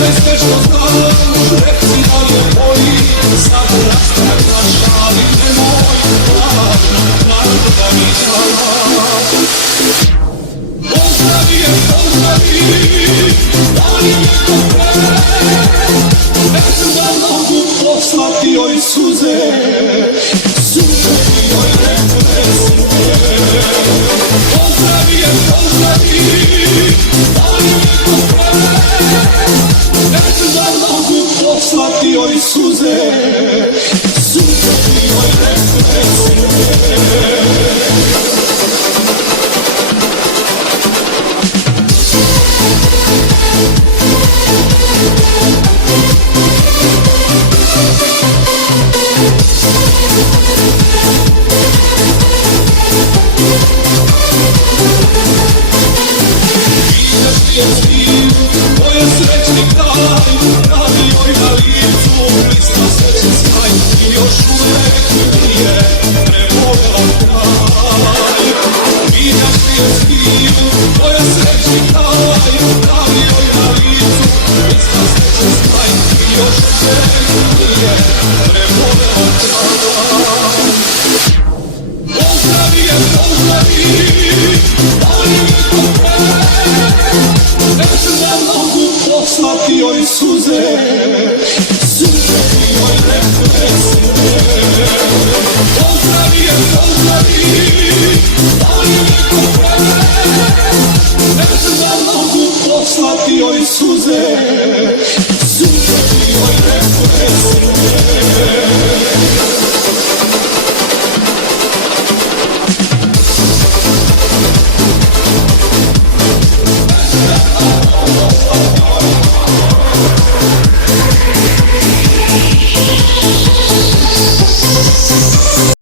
sve što znaš, reci da je moji, sad rastanak naš, ali nemoj lažno da mi daš. Pozdravi je, pozdravi, da li je to vreme, ne da mogu poslati joj suze, suze ti joj rekle suze. Pozdravi je, pozdravi, da li je to vreme, ne da mogu poslati joj suze, suze ti joj rekle suze. Moje srećni kraj, radi joj na licu, lista sreće sjaj i još uvek nije premogao kraj. Vidiš li je stiv, moje srećni kraj, radi joj na licu, lista sreće sjaj i još uvek nije premogao kraj. Pozdravi je, pozdravi, da li je to vreme, da mogu poslati joj suze, suze ti joj rekle suze. Pozdravi je, pozdravi, da li je to vreme, da mogu poslati joj suze,